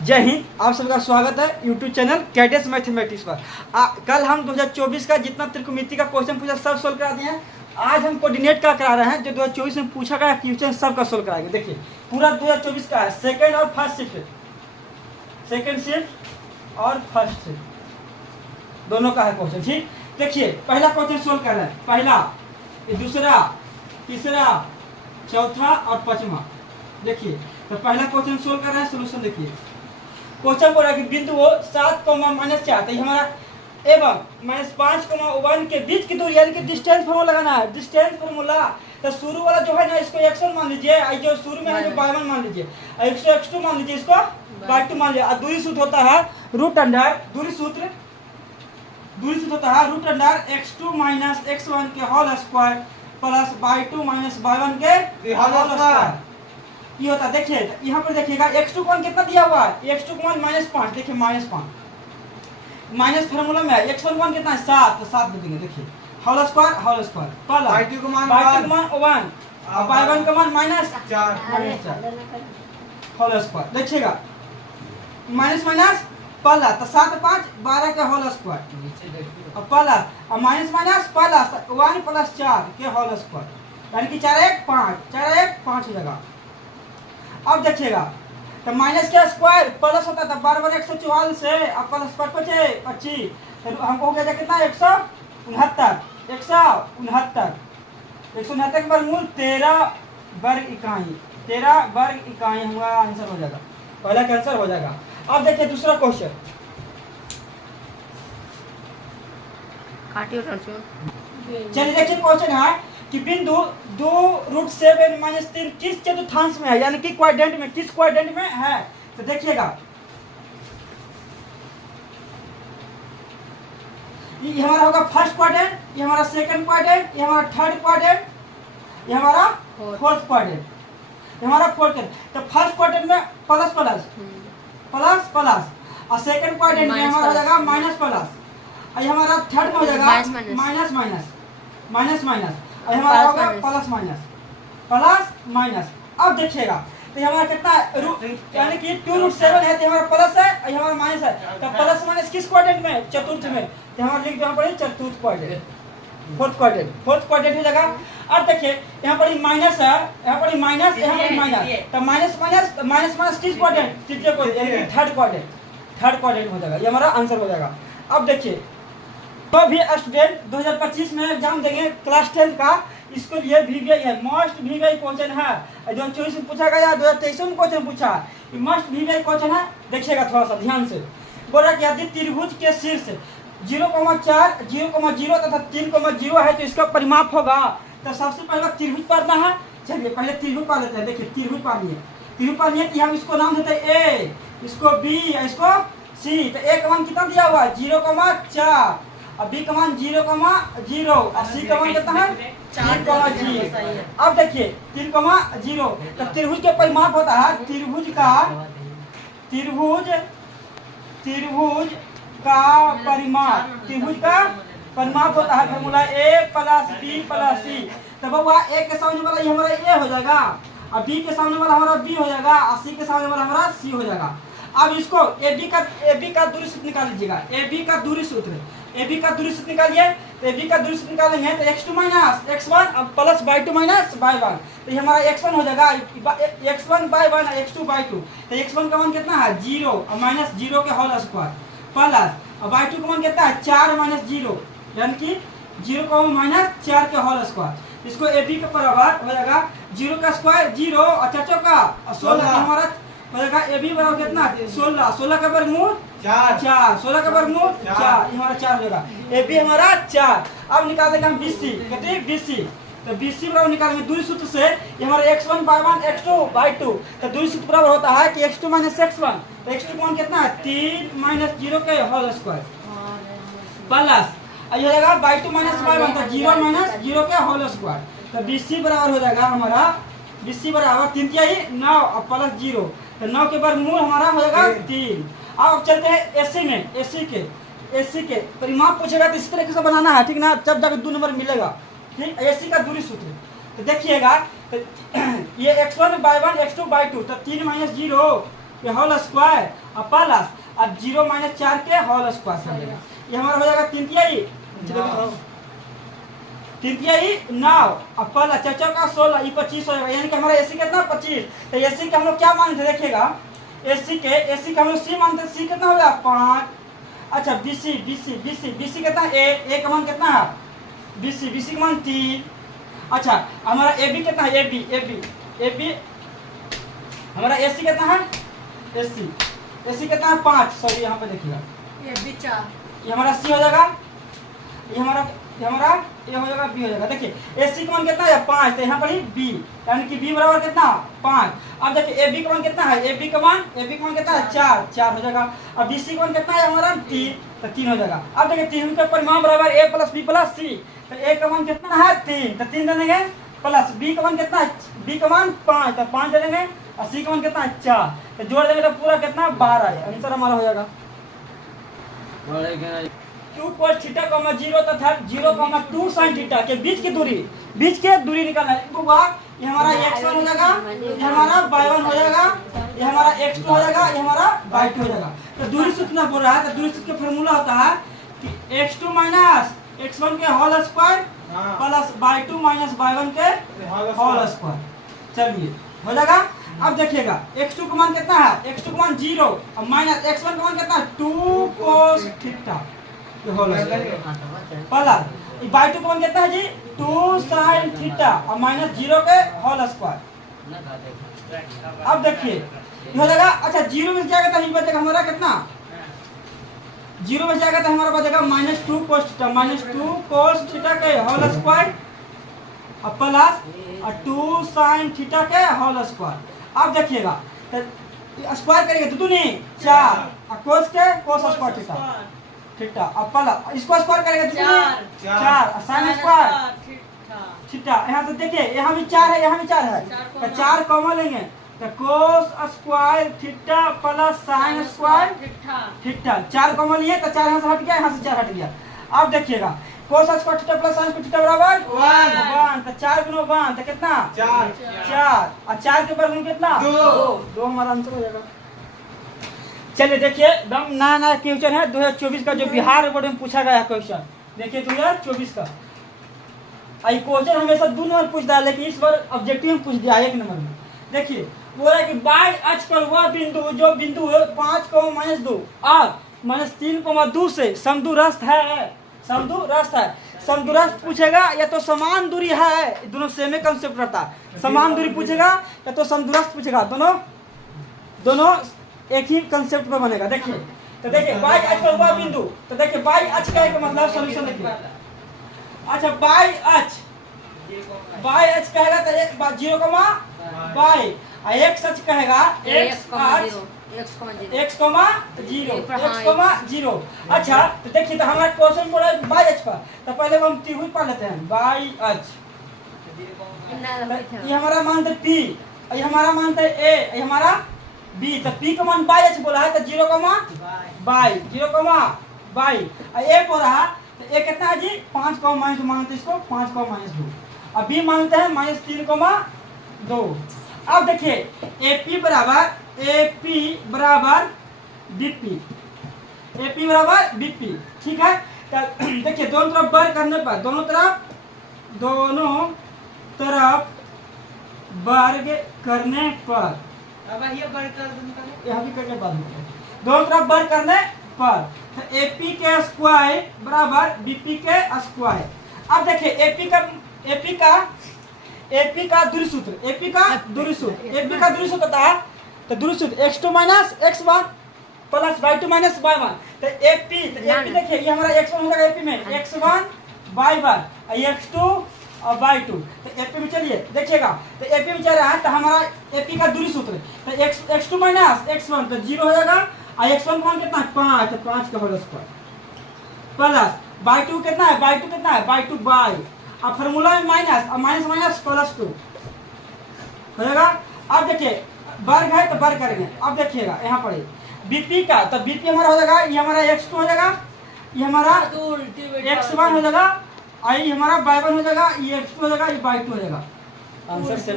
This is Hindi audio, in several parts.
जय हिंद। आप सबका स्वागत है यूट्यूब चैनल कैडेट्स मैथमेटिक्स पर। कल हम 2024 का जितना त्रिकोणमिति का क्वेश्चन पूछा सब सोल्व करा दिए हैं। आज हम कोऑर्डिनेट का करा रहे हैं, जो 2024 में पूछा गया क्वेश्चन सबका सोल्व कराएंगे। देखिए पूरा 2024 का है, सेकंड और फर्स्ट शिफ्ट, सेकंड शिफ्ट और फर्स्ट शिफ्ट दोनों का है क्वेश्चन। ठीक, देखिए पहला क्वेश्चन सोल्व कर रहे हैं, पहला, दूसरा, तीसरा, चौथा और पांचवा। देखिए तो पहला क्वेश्चन सोल्व कर रहे हैं, सोल्यूशन देखिए। क्वेश्चन बोल रहा है कि बिंदु 7, -4 तो हमारा एवं -5, 1 के बीच की दूरी यानी कि डिस्टेंस फार्मूला लगाना है। डिस्टेंस फार्मूला तो शुरू वाला जो है ना, इसको x1 मान लीजिए, जो शुरू में है जो y1 मान लीजिए, इसको x2 मान लीजिए, इसको y2 मान लीजिए। और दूरी सूत्र होता है रूट अंडर, दूरी सूत्र होता है रूट अंडर x2 - x1 के whole square plus y2 - y1 के होल स्क्वायर। ये होता है, देखिए यहाँ पर देखिएगा x2 मान कितना दिया हुआ है, x2 मान -5, देखिए -5 माइनस फार्मूला में है। x1 मान कितना है 7, तो 7 दे देंगे। देखिए होल स्क्वायर प्लस y2 का मान 1 और y1 का मान -4 होल स्क्वायर। देखिएगा माइनस माइनस प्लस, तो 7 5 12 के होल स्क्वायर और प्लस और माइनस माइनस प्लस 1 + 4 के होल स्क्वायर, यानी कि 4 1 5 हो जाएगा। अब देखिएगा तो माइनस के स्क्वायर प्लस होता था, 12 144 से अब प्लस 25, तो हमको हो गया कितना 169 के वर्गमूल 13 वर्ग इकाई हमारा आंसर हो जाएगा, पहला का आंसर हो जाएगा। अब देखिए दूसरा क्वेश्चन, चलिए देखिए क्वेश्चन है कि बिंदु 2√7 - 3 किस चतुर्थांश में है, यानी कि क्वाड्रेंट में, किस क्वाड्रेंट में है। तो देखिएगा ये हमारा होगा फर्स्ट क्वाड्रेंट, ये हमारा सेकंड क्वाड्रेंट, ये हमारा थर्ड क्वाड्रेंट, ये हमारा फोर्थ क्वाड्रेंट, ये हमारा फोर्थ क्वाड्रेंट। तो फर्स्ट क्वाड्रेंट में प्लस प्लस प्लस और सेकंड क्वाड्रेंट में हमारा हो जाएगा माइनस प्लस, और ये हमारा थर्ड में हो जाएगा माइनस माइनस और हमारा होगा प्लस माइनस। अब देखिएगा तो हमारा कितना यानी कि 2√7 है, तो हमारा प्लस है और हमारा माइनस है। तो प्लस माइनस किस क्वाड्रेंट में, चतुर्थ में, तो हमारा लिख देना पड़ेगा चतुर्थ क्वाड्रेंट, फोर्थ क्वाड्रेंट हो जाएगा। अब देखिए यहाँ पर माइनस है, यहाँ पर माइनस, यहाँ पर माइनस, तो माइनस किस क्वाड्रेंट, तृतीय क्वाड्रेंट, थर्ड क्वाड्रेंट हो जाएगा। ये हमारा आंसर हो जाएगा। अब देखिए तो भी स्टूडेंट 2025 में एग्जाम देंगे क्लास 10 का, इसको लिए VVI है, मस्ट VVI क्वेश्चन है। 2024 में पूछा गया, 2023 में क्वेश्चन पूछा, ये मस्ट VVI क्वेश्चन है। देखिएगा थोड़ा सा ध्यान से, बोल रहा कि यदि त्रिभुज के शीर्ष 0,4 0,0 तथा 3,0 है तो इसका परिमाप होगा। तो सबसे पहले त्रिभुज पढ़ना है। चलिए पहले त्रिभुज पढ़ लेते हैं। देखिए त्रिभुज पढ़िए कि हम इसको नाम देते हैं A, इसको B, इसको C। तो A का मान कितना दिया हुआ है 0,4 और B का मान 0,0 और C का मान कितना है 3,0। अब देखिए 3,0, तो त्रिभुज के परिमाप होता है, त्रिभुज का परिमाप होता है फॉर्मूला A + B + C। तो बउआ A के सामने वाला ये हमारा A हो जाएगा, और B के सामने वाला हमारा B हो जाएगा, और C के सामने वाला हमारा C हो जाएगा। अब इसको AB का दूरी सूत्र निकाल लीजिएगा। AB का दूरी सूत्र निकालिए। तो AB का दूरी सूत्र निकालेंगे तो x2 - x1 plus y2 - y1, तो ये हमारा x1 हो जाएगा, x1/1 और x2/2। तो x1 का मान कितना है 0 और -0 के होल स्क्वायर प्लस, और y2 का मान कितना है 4 - 0, यानी कि 0 का -4 के होल स्क्वायर। इसको AB के बराबर हो जाएगा 0 का स्क्वायर 0 और 4 का 16 हमारा हो जाएगा। AB बराबर कितना 16 का वर्गमूल 4, 16 का वर्गमूल 4, ये हमारा 4 हो जाएगा। AB हमारा 4। अब निकाल देंगे हम BC, कहते हैं BC। तो BC बराबर निकालेंगे दूरी सूत्र से, ये हमारा x1/1 x2/2। तो दूरी सूत्र बराबर होता है कि x2 - x1, तो x2 का मान कितना है 3 - 0 के होल स्क्वायर प्लस, ये हो जाएगा y2 - y1, तो 0 - 0 के होल स्क्वायर। तो BC बराबर हो जाएगा हमारा, BC बराबर 3 × 9 और प्लस 0, तो 9 के वर्गमूल हमारा हो जाएगा 3। अब चलते हैं AC के परिमाप पूछेगा तो इस तरीके से बनाना है, ठीक ना, जब जाकर 2 नंबर मिलेगा। ठीक, AC का दूरी सूत्र तो देखिएगा तो ये x1/1 x2/2, तो 3 - 0 के होल स्क्वायर और प्लस अब 0 माइनस 4 के होल स्क्वायर कर देगा। ये हमारा हो जाएगा 3 तिहाई 9 और प्लस 4 का 16 ये 25 हो जाएगा। यानी कि हमारा एसी कितना 25। तो एसी के हम लोग क्या मानते देखिएगा, एसी के हम लोग सी मानते, सी कितना हो गया 5। अच्छा बीसी कितना ए का मान कितना है बीसी का मान 3। अच्छा हमारा ए बी कितना है ए बी हमारा एसी कितना है एसी कितना है 5। सॉरी यहाँ पे देखिएगा ये भी 4, ये हमारा सी हो जाएगा, ये हमारा ये हो जाएगा बी हो जाएगा। देखिए एसी का मान कितना है 5, तो यहाँ पर ही बी यानी कि बी बराबर कितना 5। अब देखिए ए बी का मान कितना है ए बी का मान कितना है 4 हो जाएगा। अब बी सी का मान कितना है हमारा 3, तो 3 हो जाएगा। अब देखिए 3 के परिमाण बराबर ए प्लस बी प्लस सी, तो ए का मान कितना है 3, तो 3 दे देंगे प्लस बी का मान कितना है बी का मान 5, तो 5 दे देंगे और सी का मान कितना है 4, तो जोड़ देंगे तो पूरा कितना 12 है। आंसर हमारा हो जाएगा 2 cos थीटा 0 तथा 0, 2 sin थीटा के बीच की दूरी निकालना है। तो ये हमारा x1 हो जाएगा, ये हमारा y1 हो जाएगा, ये हमारा x2 हो जाएगा, ये हमारा y2 हो जाएगा। तो दूरी सूत्र ना बोल रहा है, तो दूरी सूत्र का फार्मूला होता है कि x2 माइनस x1 के whole square plus y2 minus y1 के होल स्क्वायर। चलिए हो जाएगा। अब देखिएगा x2 का मान कितना है x2 का मान 0 और माइनस x1 का मान कितना है 2 cos थीटा प्लस y2 का मान कितना है जी 2 sin थीटा और माइनस 0 के होल स्क्वायर। अब देखिए हो जाएगा। अच्छा 0 में जाएगा तो ये बचेगा हमारा कितना 0 में जाएगा तो हमारा बचेगा -2 cos थीटा के होल स्क्वायर और प्लस 2 sin थीटा के होल स्क्वायर। अब देखिएगा तो स्क्वायर करेंगे तो नहीं 4 और cos के cos स्क्वायर थीटा अब प्लस इसको स्क्वायर करेंगे तो 4 और sin स्क्वायर थीटा। यहाँ तो देखिए यहाँ भी 4 है यहाँ भी 4 है, तो 4 कॉमन लेंगे तो cos square theta plus sin square theta 4 common लिए तो 4 यहाँ से हट गया, यहाँ से 4 हट गया। अब देखिएगा cos square theta plus sin square theta बराबर 1 तो 4 गुना 1 तो कितना 4 और 4 के वर्गमूल कितना 2 हमारा आंसर हो जाएगा। चलिए देखिए एकदम नया क्वेश्चन है 2024 का जो बिहार बोर्ड में पूछा गया क्वेश्चन। देखिए 2024 का आई क्वेश्चन हमेशा 2 नंबर पूछता है, लेकिन इस बार ऑब्जेक्टिव में पूछ दिया 1 नंबर में। देखिए बोला है कि बाई अक्ष पर वह बिंदु जो बिंदु 5, -2 और -3, 2 से समदूरस्थ है। समदूरस्थ पूछेगा या तो समान दूरी है, दोनों सेम कंसेप्ट रहता है। समान दूरी पूछेगा या तो समदूरस्थ पूछेगा, दोनों एक ही कंसेप्ट पे बनेगा। देखिए तो देखिए बाई अक्ष पर वह बिंदु, तो देखिए बाई अक्ष का मतलब सॉल्यूशन देखिए। अच्छा बाई अक्ष कहेगा तो 0, बाई और x अक्ष कहेगा x, 0। अच्छा तो देखिए तो हमारा क्वेश्चन बोला है बाई अक्ष पर, तो पहले हम त्रिभुज पढ़ लेते हैं। बाई अक्ष ये हमारा मानते p और ये हमारा मानते a, ये हमारा b, तो p का मान बाई अक्ष बोला है तो 0, बाई और a बोला है तो a कितना है जी 5, -2 मानते इसको 5, -2 और b मानते हैं -3, 2। अब देखिए AP बराबर BP, ठीक है। तो देखिए दोनों तरफ वर्ग करने पर दोनों तरफ वर्ग करने पर अब ये वर्ग कर यहाँ भी करने बाद दोनों तरफ वर्ग करने पर तो AP के स्क्वायर बराबर BP के स्क्वायर। अब देखिए AP का दूरी सूत्र होता है तो दूरी सूत्र x2 minus x1 plus y2 minus y1। तो AP देखिए ये हमारा x1 हो जाएगा AP में x1 y1 और x2 और y2। तो AP में चलिए देखिएगा तो AP में चल रहा है तो हमारा AP का दूरी सूत्र तो x2 माइनस x1 तो 0 हो जाएगा और x1 का मान कितना है 5, तो 5 का होल स्क्वायर प्लस y2 कितना है y2 y अब फार्मूला में माइनस और माइनस +2 हो जाएगा। अब देखिए वर्ग है तो वर्ग करेंगे। अब देखिएगा यहाँ पर बीपी का तो बीपी हमारा हो जाएगा ये हमारा x2 हो जाएगा, ये हमारा x1 हो जाएगा और ये हमारा y1 हो जाएगा, ये x2 हो जाएगा, ये y2 हो जाएगा। आंसर सेम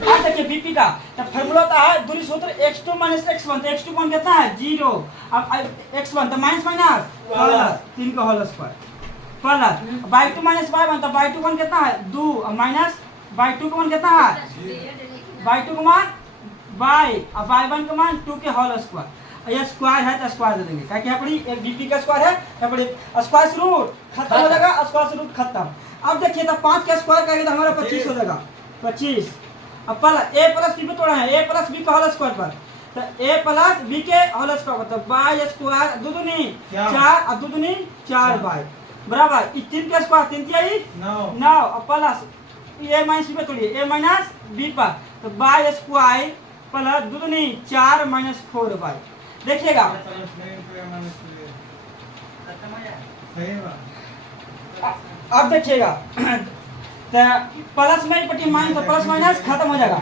अब देखिए बीपी का तो फार्मूला होता है दूरी सूत्र x2 माइनस x1 तो x2 कौन कहता है 0 अब x1 तो माइनस माइनस प्लस 3 का whole square plus y2 minus y1 तो y2 कौन कहता है 2 और माइनस y2 कौन कहता है y2 का मान y और y1 का मान 2 के होल स्क्वायर ये स्क्वायर है तो स्क्वायर दे देंगे क्या क्या पड़ी एक बीपी का स्क्वायर है क्या पड़ी स्क्वायर रूट खत्म हो जाएगा स्क्वायर रूट खत्म। अब देखिए तो 5 का स्क्वायर करेंगे तो हमारा 25 हो जाएगा 25। अब प्लस a प्लस b पे तोड़ा है a प्लस b का होल स्क्वायर पर तो a प्लस b के होल स्क्वायर तो y स्क्वायर दो दूनी 4 और दो दूनी 4y बराबर 3 का स्क्वायर 3 तिहाई 9 और प्लस a माइनस b पे तोड़िए a माइनस b पर तो y स्क्वायर प्लस दो दूनी 4 माइनस 4y देखिएगा अब देखिएगा तो प्लस में पट्टी माइनस तो प्लस माइनस खत्म हो जाएगा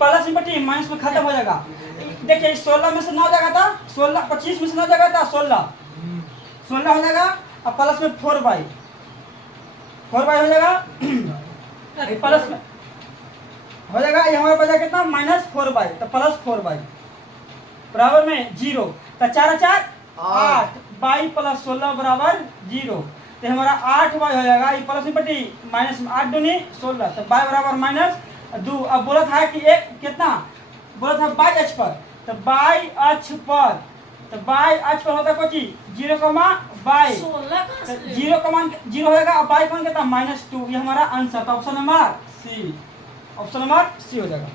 प्लस में पट्टी माइनस में खत्म हो जाएगा। देखिए 16 में से 9 जाएगा था 16 25 में से 9 जाएगा था 16 हो जाएगा अब प्लस में 4y हो जाएगा प्लस में हो जाएगा ये हमारे पास कितना माइनस 4y तो प्लस 4y बराबर में 0 तो 4 4 8 y प्लस 16 बराबर 0 तो हमारा 8y हो जाएगा ये प्लस में पट्टी माइनस 8 दूनी 16 तो y बराबर माइनस 2। अब बोला था कि एक कितना बोला था y अक्ष पर तो y अक्ष पर होता है कोई चीज 0 का मान y 0 का मान 0 हो जाएगा अब y कौन कहता है -2 ये हमारा आंसर तो ऑप्शन नंबर सी हो जाएगा।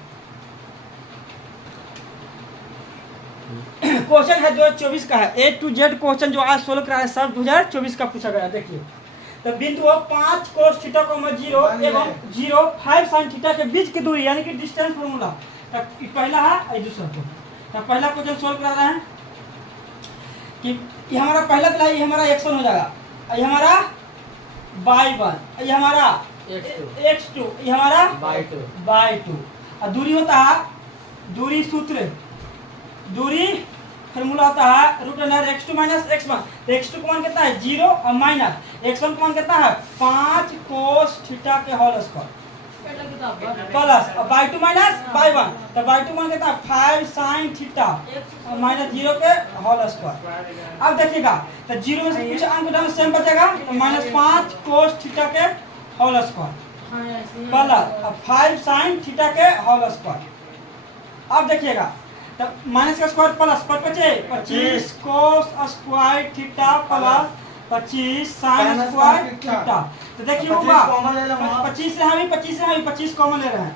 क्वेश्चन है 2024 का है A to Z क्वेश्चन जो आज सोल्व करा है सब 2024 का पूछा गया। देखिए तो बिंदु 5 cos थीटा 0 एवं 0 5 sin थीटा के बीच की दूरी यानी कि डिस्टेंस फार्मूला तो पहला है दूसरा तो पहला क्वेश्चन सोल्व करा रहे हैं कि ये हमारा पहला दिला ये हमारा x1 हो जाएगा ये हमारा y1 ये हमारा x2 ये हमारा y2 और दूरी होता है दूरी सूत्र दूरी फार्मूला होता है root under x2 minus x1 तो x2 का मान कितना है 0 और माइनस x1 का मान कितना है 5 cos थीटा के होल स्क्वायर प्लस और y2 माइनस y1 तो y2 मान कितना है 5 sin थीटा और माइनस 0 के होल स्क्वायर। अब देखिएगा तो 0 में से कुछ अंक उठाने सेम बचेगा तो -5 cos थीटा के होल स्क्वायर प्लस और 5 sin थीटा के होल स्क्वायर। अब देखिएगा तो माइनस का स्क्वायर प्लस पर बचे 25 cos square theta plus 25 sin square theta तो देखिए होगा 25 से हम 25 कॉमन ले रहे हैं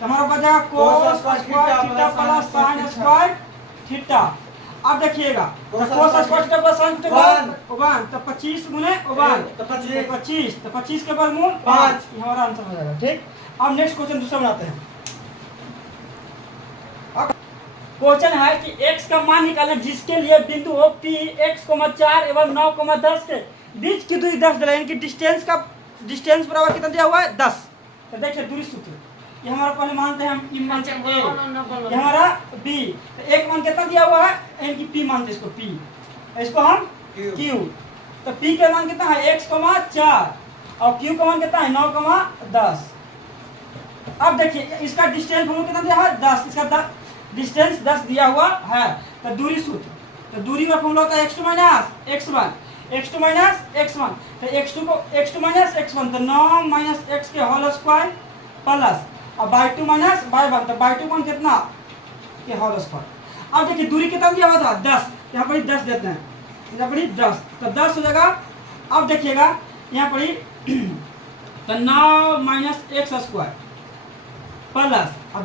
तो हमारा बचा cos square theta plus sin square theta. अब देखिएगा तो cos square theta plus sin theta 1 तो 25 गुने 1 तो 25 के वर्गमूल 5 ये हमारा आंसर हो जाएगा। ठीक अब नेक्स्ट क्वेश्चन दूसरा बनाते हैं। क्वेश्चन है कि x का मान निकालना जिसके लिए बिंदु P x, 4 एवं 9, 10 के बीच की दूरी 10 यानी कि डिस्टेंस बराबर कितना दिया हुआ है 10। तो देखिए दूरी सूत्र ये हमारा पहले मानते हैं हम p मानते हैं a ये हमारा b तो एक मान कितना दिया हुआ है यानी कि p मानते हैं इसको p इसको हम q तो p का मान कितना है x, 4 और q का मान कितना है 9, 10। अब देखिए इसका डिस्टेंस हम कितना दिया है 10 इसका डिस्टेंस 10 दिया हुआ है तो दूरी सूत्र तो दूरी का फॉर्मूला होता है x2 माइनस x1 तो x2 माइनस x1 तो 9 x के होल स्क्वायर प्लस और y2 माइनस y1 तो y2 कौन कितना के होल स्क्वायर। अब देखिए दूरी कितना दिया हुआ था 10 यहाँ पर 10 देते हैं यहाँ पर 10 तो 10 हो जाएगा। अब देखिएगा यहाँ पर तो 9 x स्क्वायर प्लस अब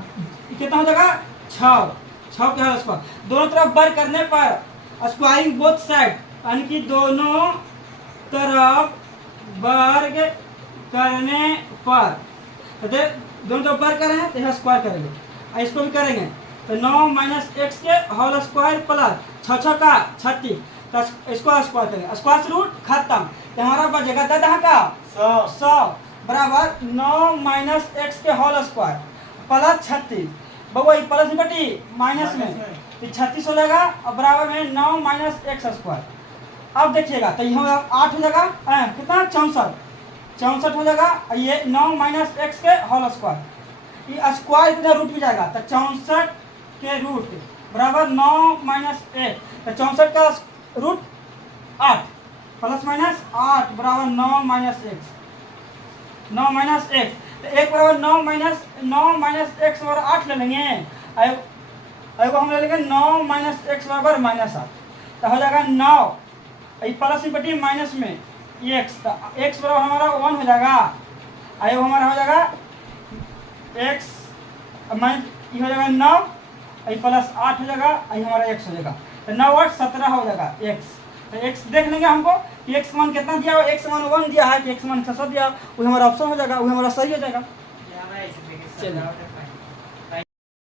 कितना हो जाएगा 6 के होल स्क्वायर दोनों तरफ वर्ग करने पर स्क्वायरिंग बोथ साइड यानी कि दोनों तरफ वर्ग करने पर तो दोनों तरफ वर्ग कर रहे हैं तो यहाँ स्क्वायर करेंगे और इसको भी करेंगे तो 9 x के होल स्क्वायर प्लस 6 का 36 तो इसको स्क्वायर करेंगे स्क्वायर से रूट खत्म तो हमारा बचेगा 10 का 100 बराबर 9 x के होल स्क्वायर प्लस 36 बबुआ प्लस बटी माइनस में तो 36 हो जाएगा और बराबर में 9 x स्क्वायर। अब देखिएगा तो यहाँ 8 हो जाएगा कितना 64 हो जाएगा और ये 9 x के होल स्क्वायर ये स्क्वायर कितना रूट में जाएगा, तो 64 के रूट बराबर 9 माइनस 1, तो 64 का रूट 8 प्लस माइनस 8 बराबर 9 माइनस एक्स, 9 माइनस एक्स, तो 1 बराबर 9 माइनस एक्स बराबर 8 ले लेंगे। एगो हम ले लेंगे 9 माइनस एक्स बराबर माइनस 8, तो हो जाएगा 9 प्लस में बटी माइनस में एक्स, तो एक्स बराबर हमारा 1 हो जाएगा, एगो हमारा हो जाएगा एक्स माइनस ये हो जाएगा 9 प्लस 8 हो जाएगा, ये हमारा एक्स हो जाएगा, तो 9 8 17 हो जाएगा एक्स। तो एक्स देख लेंगे हमको कि एक्स मान कितना दिया हो, एक्स मान 1 दिया है कि एक्स मान 600 दिया, वो हमारा ऑप्शन हो जाएगा, वो हमारा सही हो जाएगा। चलिए